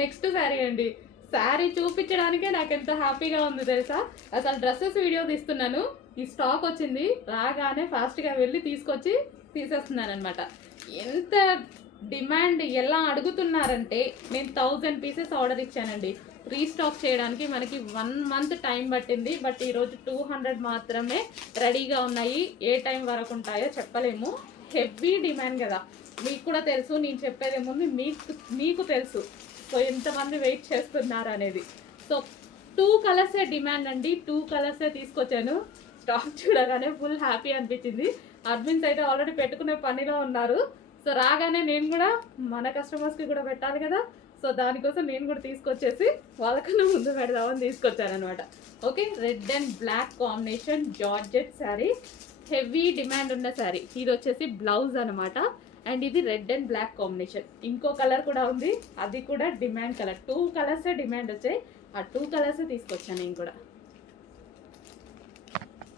Next sari అండి. శారీ చూపించడానికే నాకు ఎంత హ్యాపీగా ఉంది తెలుసా. అసలు డ్రెస్సెస్ వీడియో తీస్తున్నాను, ఈ స్టాక్ వచ్చింది, రాగానే ఫాస్ట్గా వెళ్ళి తీసుకొచ్చి తీసేస్తున్నాను అనమాట. ఎంత డిమాండ్ ఎలా అడుగుతున్నారంటే, నేను 1000 పీసెస్ ఆర్డర్ ఇచ్చానండి. రీస్టాక్ చేయడానికి మనకి 1 మంత్ టైం పట్టింది. బట్ ఈరోజు 200 మాత్రమే రెడీగా ఉన్నాయి. ఏ టైం వరకు ఉంటాయో చెప్పలేము. హెవీ డిమాండ్ కదా, మీకు కూడా తెలుసు. నేను చెప్పేదేముంది, మీకు తెలుసు. సో ఎంతమంది వెయిట్ చేస్తున్నారు అనేది. సో 2 కలర్సే డిమాండ్ అండి. 2 కలర్సే తీసుకొచ్చాను. స్టాక్ చూడగానే ఫుల్ హ్యాపీ అనిపించింది. అడ్మిన్స్ అయితే ఆల్రెడీ పెట్టుకునే పనిలో ఉన్నారు. సో రాగానే నేను కూడా మన కస్టమర్స్కి కూడా పెట్టాలి కదా. సో దానికోసం నేను కూడా తీసుకొచ్చేసి వాళ్ళకన్నా ముందు పెడదామని తీసుకొచ్చాను అనమాట. Okay, red and black combination georgette sari, heavy demand ఉన్న శారీ. ఇది వచ్చేసి బ్లౌజ్ అనమాట. అండ్ ఇది రెడ్ అండ్ బ్లాక్ కాంబినేషన్. ఇంకో కలర్ కూడా ఉంది, అది కూడా డిమాండ్ కలర్. 2 కలర్సే డిమాండ్ వచ్చాయి. ఆ 2 కలర్సే తీసుకొచ్చాను నేను కూడా.